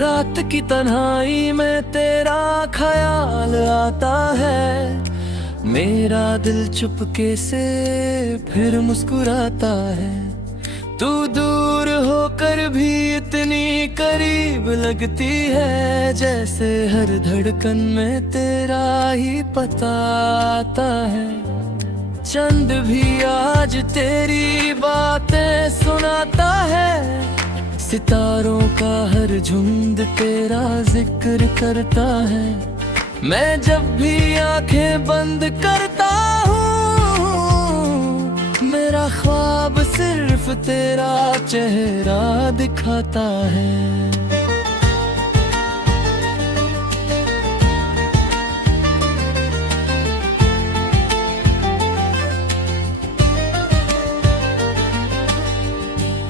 रात की तन्हाई में तेरा ख्याल आता है, मेरा दिल चुपके से फिर मुस्कुराता है। तू दूर होकर भी इतनी करीब लगती है, जैसे हर धड़कन में तेरा ही पता आता है। चंद भी आज तेरी बातें सुनाता है, सितारों का हर झुंड तेरा जिक्र करता है। मैं जब भी आंखें बंद करता हूँ, मेरा ख्वाब सिर्फ तेरा चेहरा दिखाता है।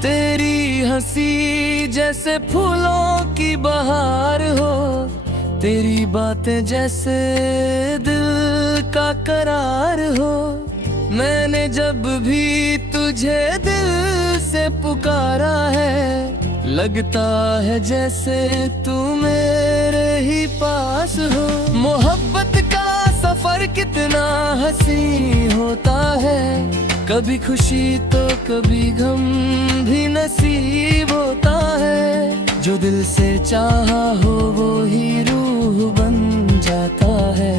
तेरी हंसी जैसे फूलों की बहार हो, तेरी बातें जैसे दिल का करार हो। मैंने जब भी तुझे दिल से पुकारा है, लगता है जैसे तू मेरे ही पास हो। मोहब्बत का सफर कितना हंसी होता है, कभी खुशी तो कभी गम भी नसीब होता है। जो दिल से चाहा हो वो ही रूह बन जाता है,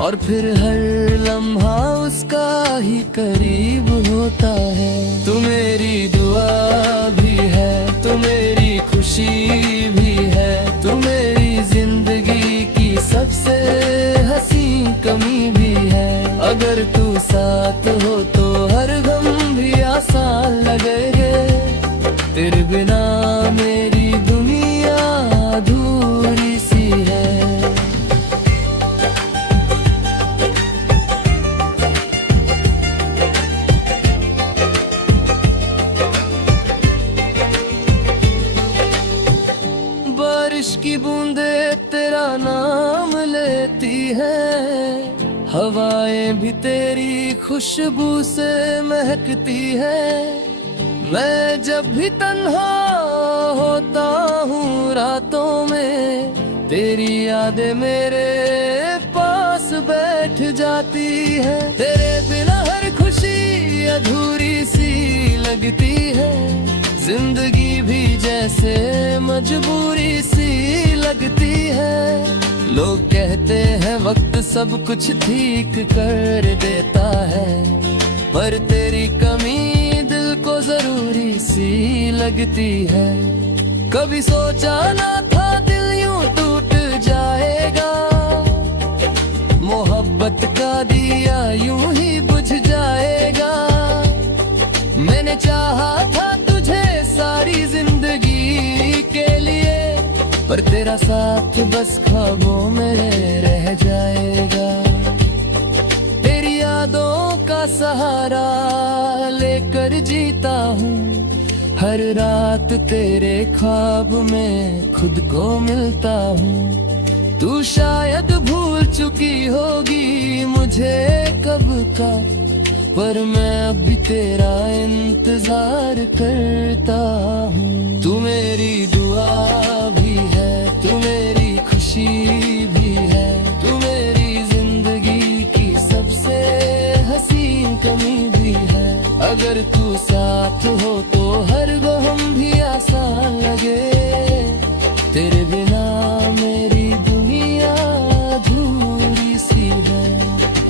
और फिर हर लम्हा उसका ही करीब होता है। तू मेरी दुआ भी है, तू मेरी खुशी भी है, तू मेरी जिंदगी की सबसे हंसी कमी भी है। अगर तू साथ हो तो हर गम भी आसान लगेगा, तेरे बिना मेरी दुनिया अधूरी सी है। बारिश की बूंदे तेरा नाम लेती है, हवाएं भी तेरी खुशबू से महकती है। मैं जब भी तन्हा होता हूँ रातों में, तेरी यादें मेरे पास बैठ जाती है। तेरे बिना हर खुशी अधूरी सी लगती है, जिंदगी भी जैसे मजबूरी सी लगती है। लोग कहते हैं वक्त सब कुछ ठीक कर देता है, पर तेरी कमी दिल को जरूरी सी लगती है। कभी सोचा ना था दिल यूं टूट जाएगा, मोहब्बत का दिया यूं ही बुझ जाएगा। मैंने चाहा था तुझे सारी जिंदगी के लिए, पर तेरा साथ बस ख्वाबों में रह जाएगा। तेरी यादों का सहारा लेकर जीता हूँ, हर रात तेरे ख्वाब में खुद को मिलता हूँ। तू शायद भूल चुकी होगी मुझे कब का, पर मैं अब भी तेरा इंतजार करता हूँ। तू मेरी दुआ भी है, तू मेरी खुशी भी है, तू मेरी जिंदगी की सबसे हसीन कमी भी है। अगर तू साथ हो तो हर गम भी आसान लगे, तेरे बिना मेरी दुनिया अधूरी सी है।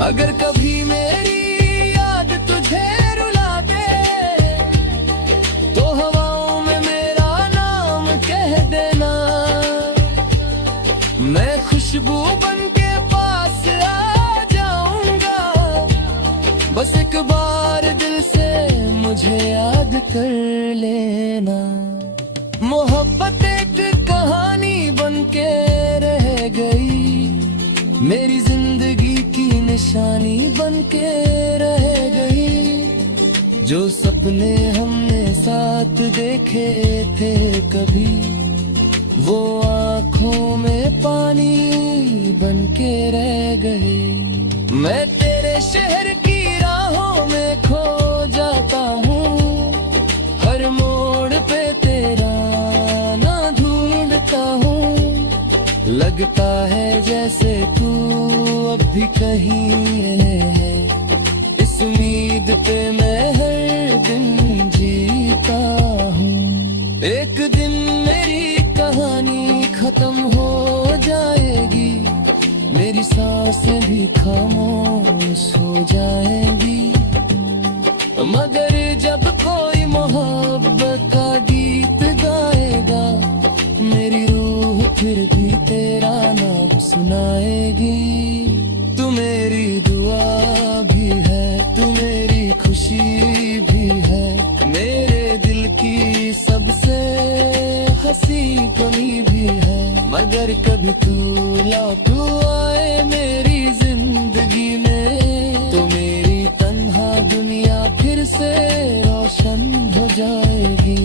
अगर कभी मेरी याद तुझे रुला दे, तो हवाओं में मेरा नाम कह देना। मैं खुशबू बन के पास आ जाऊंगा, बस एक बार दिल से मुझे याद कर लेना। मोहब्बत एक कहानी बन के रह गई, मेरी जिंदगी की निशानी बन के रह गई। जो सपने हमने साथ देखे थे कभी, वो आँखों में पानी बन के रह गए। मैं तेरे शहर की राहों में खो जाता हूँ, हर मोड़ पे तेरा ना ढूंढता हूँ। लगता है जैसे तू अब भी कहीं है। इस उम्मीद पे मैं हर दिन जीता हूँ। एक दिन मेरी कहानी खत्म हो जाएगी, मेरी सांसें भी खामोश हो जाएंगी। मगर जब कोई मोहब्बत का गीत गाएगा, मेरी रूह फिर भी तेरा नाम सुनाएगी। तू मेरी दुआ भी है, तू मेरी खुशी भी है, मेरे दिल की सबसे हंसी कमी भी है। मगर कभी तू लौटू आए मेरी जिंदगी में, तो मेरी तन्हा दुनिया फिर से रोशन हो जाएगी।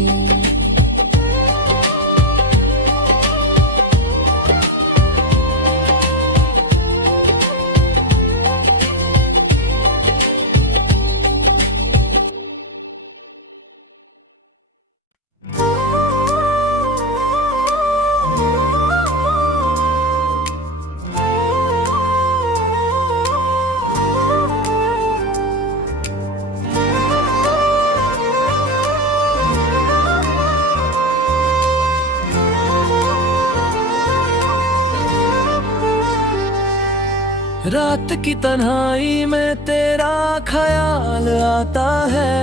रात की तन्हाई में तेरा ख्याल आता है,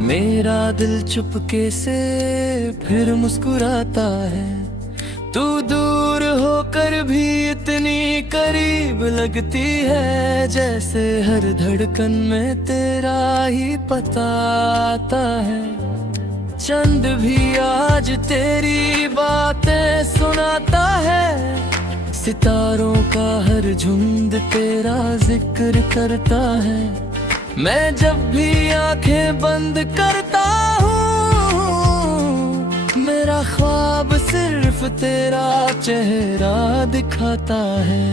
मेरा दिल चुपके से फिर मुस्कुराता है। तू दूर होकर भी इतनी करीब लगती है, जैसे हर धड़कन में तेरा ही पता आता है। चंद भी आज तेरी बातें सुनाता है, सितारों का हर झुंड तेरा जिक्र करता है। मैं जब भी आंखें बंद करता हूँ, मेरा ख्वाब सिर्फ तेरा चेहरा दिखाता है।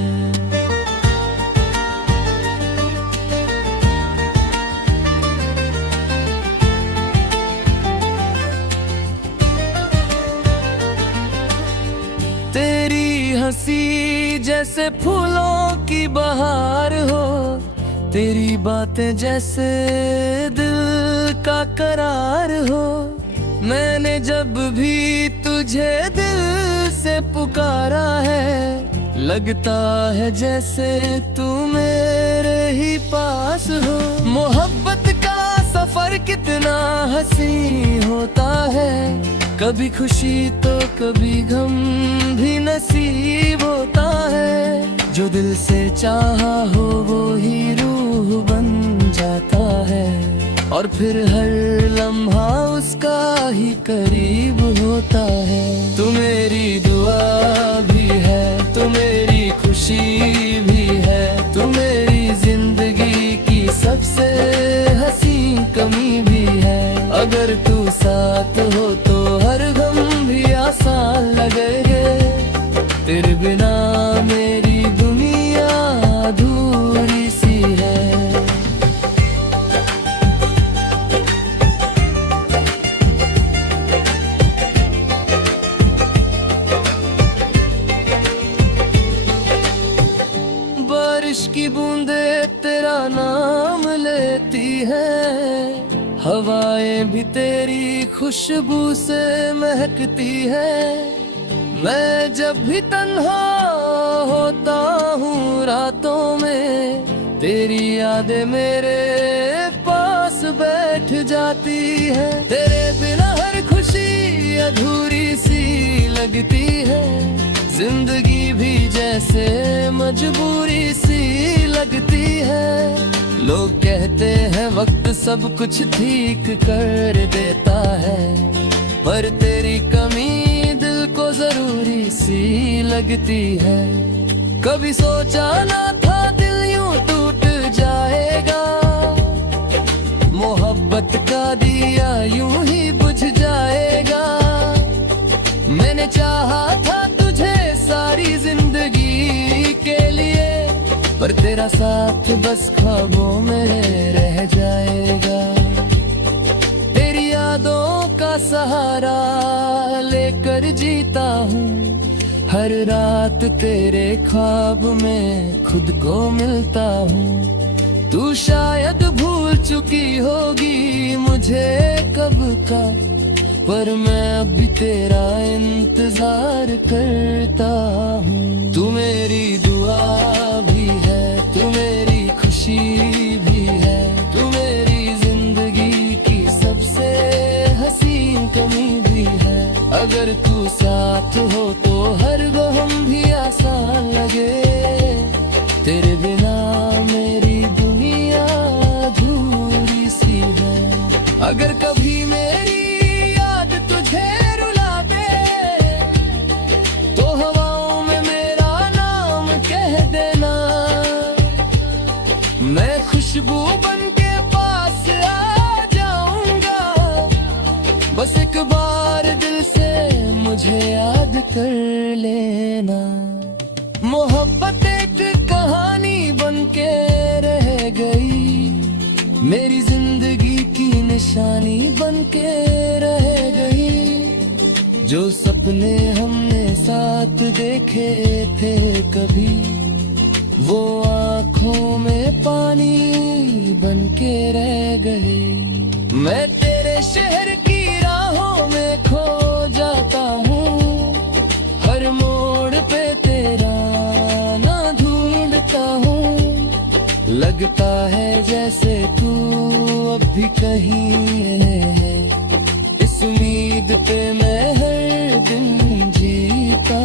हंसी जैसे फूलों की बहार हो, तेरी बातें जैसे दिल का करार हो। मैंने जब भी तुझे दिल से पुकारा है, लगता है जैसे तू मेरे ही पास हो। मोहब्बत का सफर कितना हंसी होता है, कभी खुशी तो कभी गम भी नसीब होता है। जो दिल से चाहा हो वो ही रूह बन जाता है, और फिर हर लम्हा उसका ही करीब होता है। तू मेरी दुआ भी है, तू मेरी खुशी भी है, तू मेरी जिंदगी की सबसे हंसी कमी भी है। अगर तू साथ हो तो हर गम भी आसान लगेगे, तेरे बिना मेरी दुनिया अधूरी सी है। बारिश की बूंदे तेरा नाम लेती हैं, हवाएं भी तेरी खुशबू से महकती है। मैं जब भी तन्हा होता हूँ रातों में, तेरी यादें मेरे पास बैठ जाती है। तेरे बिना हर खुशी अधूरी सी लगती है, जिंदगी भी जैसे मजबूरी सी लगती है। लोग कहते हैं वक्त सब कुछ ठीक कर देता है, पर तेरी कमी दिल को जरूरी सी लगती है। कभी सोचा ना था दिल यूं टूट जाएगा, मोहब्बत का दिया यूं ही बुझ जाएगा। मैंने चाहा था तुझे सारी जिंदगी के लिए, पर तेरा साथ बस ख्वाबों में रह जाएगा। तेरी यादों का सहारा लेकर जीता हूँ, हर हर रात तेरे ख्वाब में खुद को मिलता हूँ। तू शायद भूल चुकी होगी मुझे कब का, पर मैं अब भी तेरा इंतजार करता हूँ। तू मेरी दुआ भी है, तू मेरी खुशी भी है, तू मेरी जिंदगी की सबसे हसीन कमी भी है। अगर तू साथ हो तो हर गम भी आसान लगे, तेरे बिना मेरी दुनिया अधूरी सी है। अगर कभी मेरी तुझे रुला दे तो हवाओं में मेरा नाम कह देना, मैं खुशबू बन के पास आ जाऊंगा। बस एक बार दिल से मुझे याद कर लेना। मोहब्बत एक कहानी बन के रह गई, मेरी जिंदगी की निशानी बन के रह गई। जो सपने हमने साथ देखे थे कभी, वो आँखों में पानी बन के रह गए। मैं तेरे शहर की राहों में खो जाता हूँ, हर मोड़ पे तेरा ना ढूंढता हूँ। लगता है जैसे तू अब भी कहीं है, इस उम्मीद पे मैं हर दिन जीता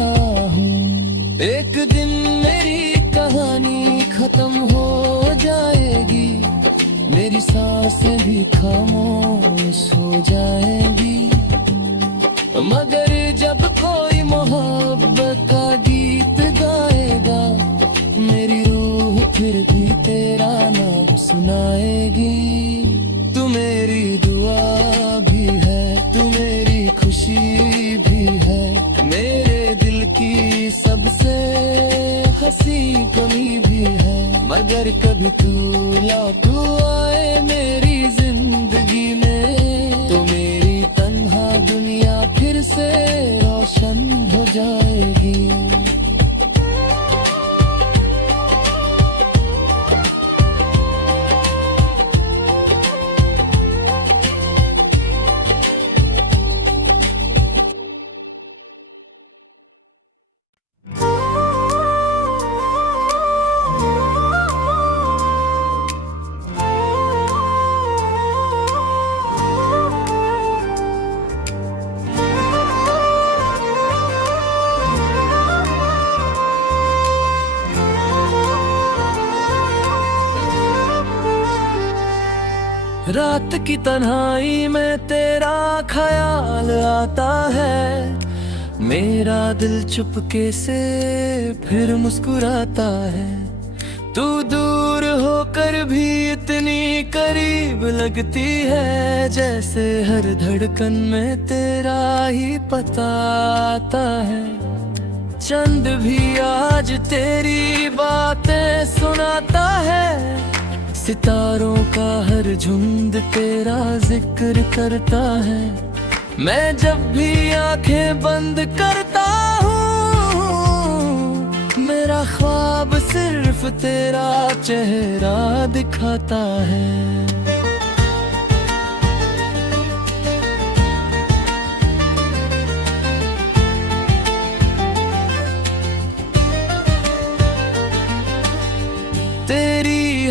हूँ। एक दिन मेरी कहानी खत्म हो जाएगी, मेरी सांसें भी खामोश हो जाएंगी। मगर जब कोई मोहब्बत का गीत गाएगा, मेरी रूह फिर भी तेरा नाम सुनाएगी। तू मेरी दुआ भी है, तू मेरी खुशी भी है, मेरे दिल की सबसे हंसी कमी भी है। मगर कभी तू लौटू आए मेरी जिंदगी में, तो मेरी तन्हा दुनिया फिर से रोशन हो जाएगी। रात की तन्हाई में तेरा ख्याल आता है, मेरा दिल चुपके से फिर मुस्कुराता है। तू दूर होकर भी इतनी करीब लगती है, जैसे हर धड़कन में तेरा ही पता आता है। चंद भी आज तेरी बातें सुनाता है, सितारों का हर झुंड तेरा जिक्र करता है। मैं जब भी आंखें बंद करता हूँ, मेरा ख्वाब सिर्फ तेरा चेहरा दिखाता है।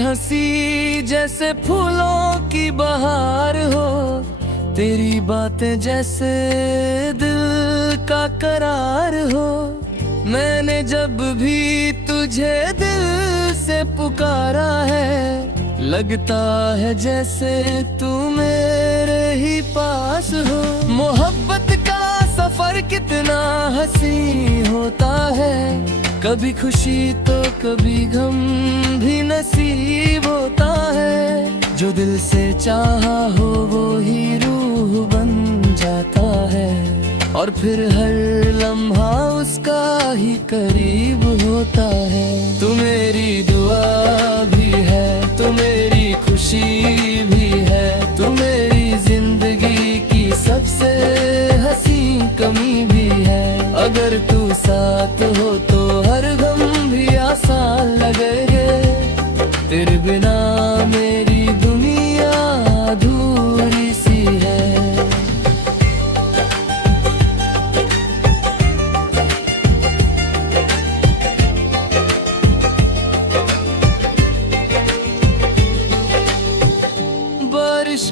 हंसी जैसे फूलों की बहार हो, तेरी बातें जैसे दिल का करार हो। मैंने जब भी तुझे दिल से पुकारा है, लगता है जैसे तू मेरे ही पास हो। मोहब्बत का सफर कितना हंसी होता है, कभी खुशी तो कभी गम भी नसीब होता है। जो दिल से चाहा हो वो ही रूह बन जाता है, और फिर हर लम्हा उसका ही करीब होता है। तू मेरी दुआ भी है, तू मेरी खुशी भी है, तू मेरी जिंदगी की सबसे हंसी कमी भी है। अगर तू साथ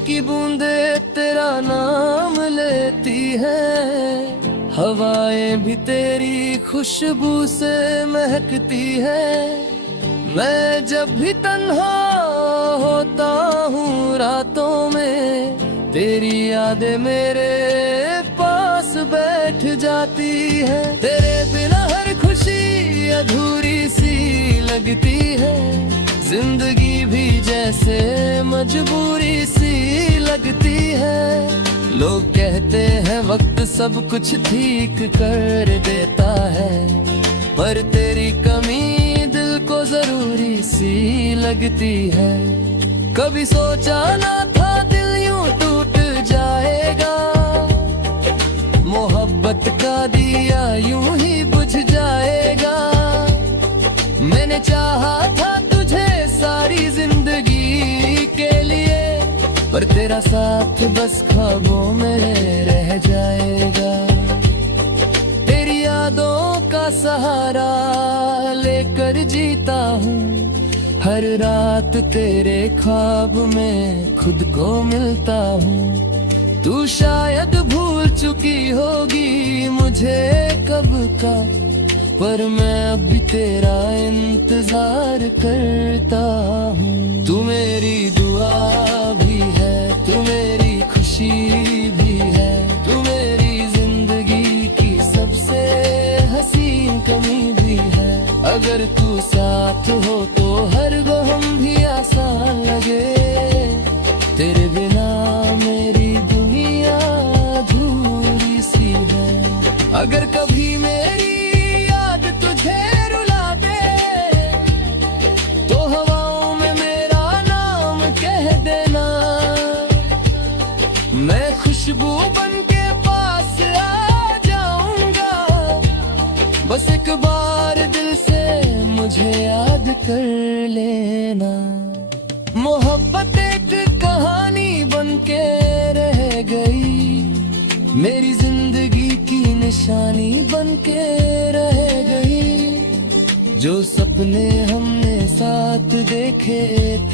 की बूंदे तेरा नाम लेती है, हवाएं भी तेरी खुशबू से महकती है। मैं जब भी तन्हा होता हूँ रातों में, तेरी यादें मेरे पास बैठ जाती है। तेरे बिना हर खुशी अधूरी सी लगती है, जिंदगी भी जैसे मजबूरी सी लगती है। लोग कहते हैं वक्त सब कुछ ठीक कर देता है, पर तेरी कमी दिल को जरूरी सी लगती है। कभी सोचा ना था दिल यूं टूट जाएगा, मोहब्बत का दिया यूं ही बुझ जाएगा। मैंने चाहा था तुझे सारी जिंदगी के लिए, पर तेरा साथ बस ख्वाबों में रह जाएगा। तेरी यादों का सहारा लेकर जीता हूँ, हर रात तेरे ख्वाब में खुद को मिलता हूँ। तू शायद भूल चुकी होगी मुझे कब का, पर मैं अब भी तेरा इंतजार करता हूँ। तू मेरी दुआ भी है, तू मेरी खुशी भी है, तू मेरी जिंदगी की सबसे हसीन कमी भी है। अगर तू साथ हो तो हर गम भी आसान लगे, तेरे बिना मेरी दुनिया अधूरी सी है। अगर कभी मेरी तुझे रुला दे तो हवाओं में मेरा नाम कह देना, मैं खुशबू बन के पास आ जाऊंगा। बस एक बार दिल से मुझे याद कर लेना। मोहब्बत एक कहानी बन के रह गई, मेरी जिंदगी की निशानी बन के रह गई। जो सपने हमने साथ देखे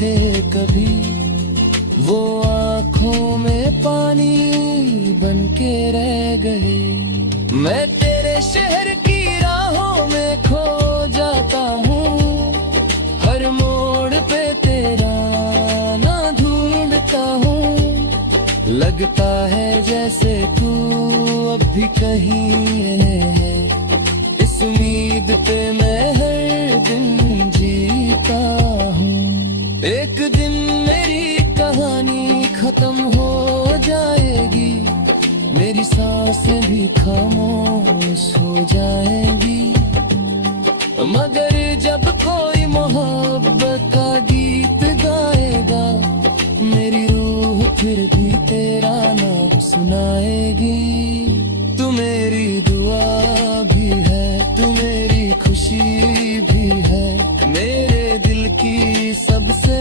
थे कभी, वो आँखों में पानी बन के रह गए। मैं तेरे शहर की राहों में खो जाता हूँ, हर मोड़ पे तेरा ना ढूंढता हूँ। लगता है जैसे तू अब भी कहीं है, इस उम्मीद पे मैं हर दिन जीता हूँ। एक दिन मेरी कहानी खत्म हो जाएगी, मेरी सांसें भी खामोश हो जाएंगी। मगर जब कोई मोहब्बत का गीत गाएगा, मेरी रूह फिर भी तेरा नाम सुनाएगी। तू मेरी दुआ भी है, तू मेरी खुशी भी है, मेरे दिल की सबसे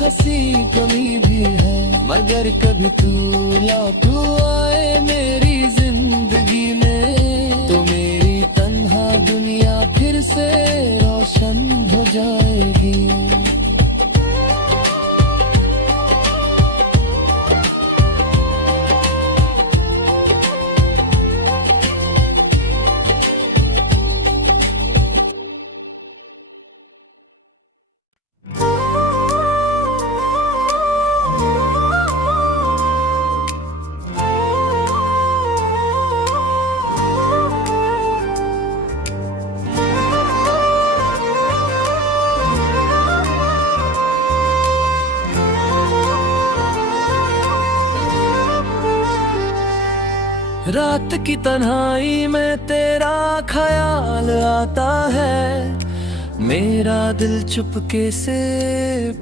हंसी कमी भी है। मगर कभी तू लौटू आए मेरी जिंदगी में, तो मेरी तन्हा दुनिया फिर से रोशन हो जाएगी। रात की तन्हाई में तेरा ख्याल आता है, मेरा दिल चुपके से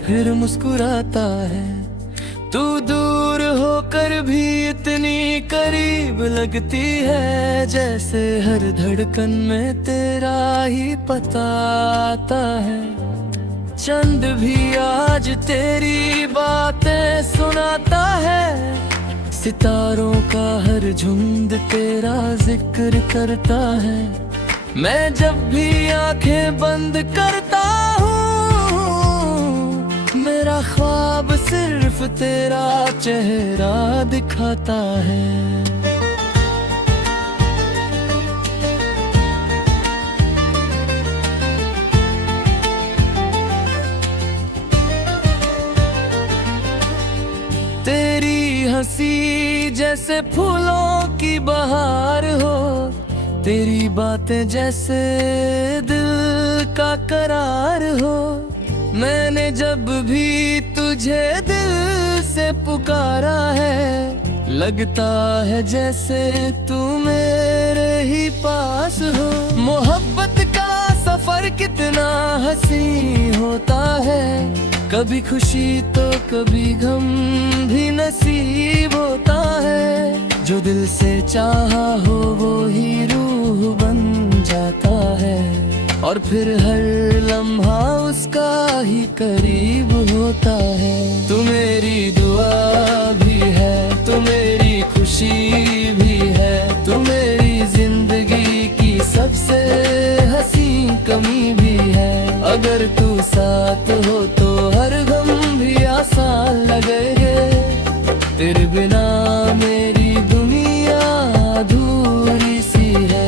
फिर मुस्कुराता है। तू दूर होकर भी इतनी करीब लगती है, जैसे हर धड़कन में तेरा ही पता आता है। चंद भी आज तेरी बातें सुनाता है, सितारों का हर झुंड तेरा जिक्र करता है। मैं जब भी आंखें बंद करता हूँ, मेरा ख्वाब सिर्फ तेरा चेहरा दिखाता है। तेरी हंसी जैसे फूलों की बहार हो, तेरी बातें जैसे दिल का करार हो। मैंने जब भी तुझे दिल से पुकारा है, लगता है जैसे तू मेरे ही पास हो। मोहब्बत का सफर कितना हंसी होता है, कभी खुशी तो कभी गम भी नसीब होता है। जो दिल से चाहा हो वो ही रूह बन जाता है, और फिर हर लम्हा उसका ही करीब होता है। तू मेरी दुआ भी है, तू मेरी खुशी भी है, तू मेरी जिंदगी की सबसे हंसी कमी भी है। अगर तू साथ हो तो हर गम भी आसान लगेगा, तेरे बिना मेरी दुनिया अधूरी सी है।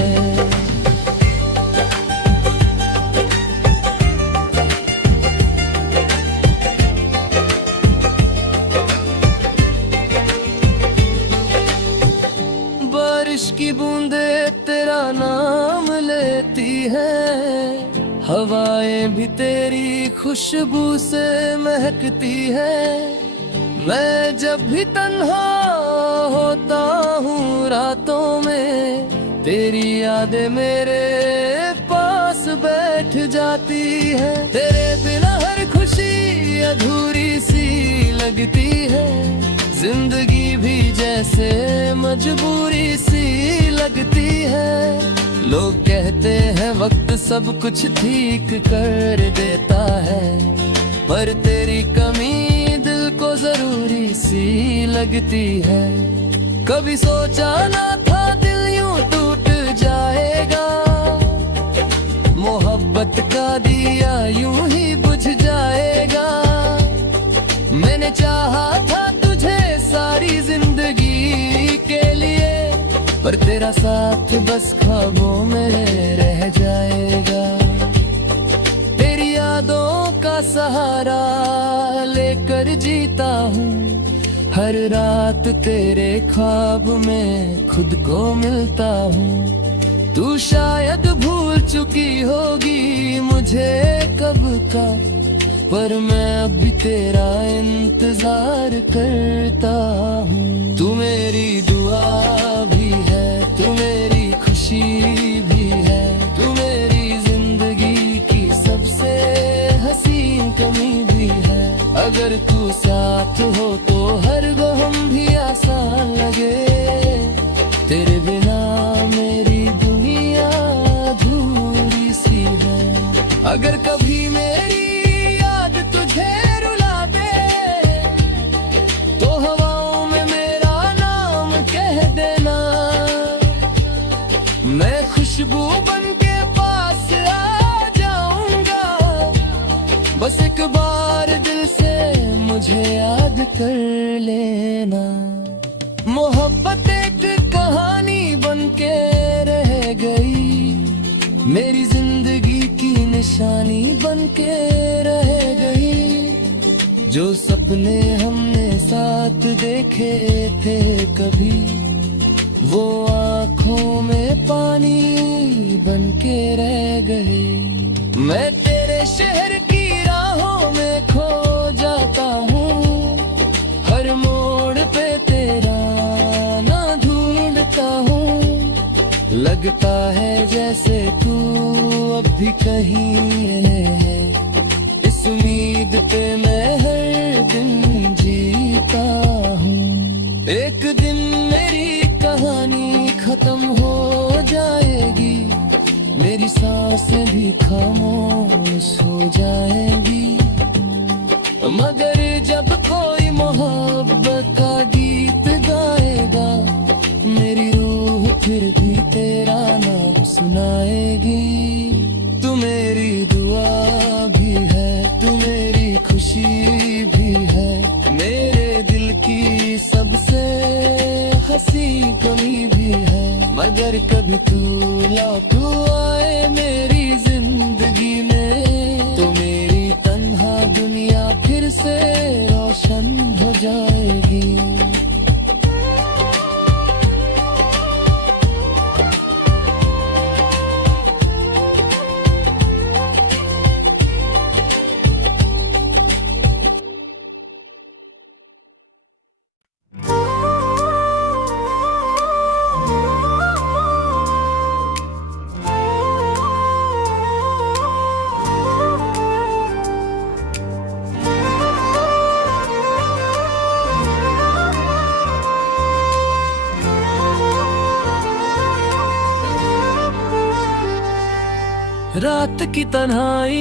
बारिश की बूंदे तेरा नाम लेती है, हवाएं भी तेरी खुशबू से महकती है। मैं जब भी तन्हा होता हूँ रातों में, तेरी यादें मेरे पास बैठ जाती है। तेरे बिना हर खुशी अधूरी सी लगती है, जिंदगी भी जैसे मजबूरी सी लगती है। लोग कहते हैं वक्त सब कुछ ठीक कर देता है, पर तेरी कमी दिल को जरूरी सी लगती है। कभी सोचा ना था दिल यूं टूट जाएगा, मोहब्बत का दिया यूं ही बुझ जाएगा। मैंने चाहा था तुझे सारी जिंदगी के लिए, पर तेरा साथ बस ख्वाबों में रह जाएगा। तेरी यादों का सहारा लेकर जीता हूँ, हर रात तेरे ख्वाब में खुद को मिलता हूँ। तू शायद भूल चुकी होगी मुझे कब का, पर मैं अब भी तेरा इंतजार करता हूँ। तू मेरी दुआ भी है, तू मेरी खुशी भी है, तू मेरी जिंदगी की सबसे हसीन कमी भी है। अगर तू साथ हो तो हर गम भी आसान लगे, तेरे बिना मेरी दुनिया अधूरी सी है। अगर कभी मेरी तुझे रुला दे तो हवाओं में मेरा नाम कह देना, मैं खुशबू बन के पास आ जाऊंगा। बस एक बार दिल से मुझे याद कर लेना। मोहब्बत एक कहानी बन के रह गई, मेरी जिंदगी की निशानी बन के रह गई। जो सपने हमने साथ देखे थे कभी, वो आँखों में पानी बन के रह गए। मैं तेरे शहर की राहों में खो जाता हूँ, हर मोड़ पे तेरा ना ढूंढता हूँ। लगता है जैसे तू अब भी कहीं है, इस उम्मीद पे मैं हर दिन जीता हूँ। एक दिन मेरी कहानी खत्म हो जाएगी, मेरी सांसें भी खामोश हो जाएंगी। मगर जब कोई मोहब्बत का गीत गाएगा, मेरी रूह फिर भी तेरा नाम सुनाएगी। तू मेरी दुआ भी है, तू मेरी खुशी अगर कभी तू लौटू आए मेरी जिंदगी में, तो मेरी तन्हा दुनिया फिर से रोशन हो जाएगी। रात की तन्हाई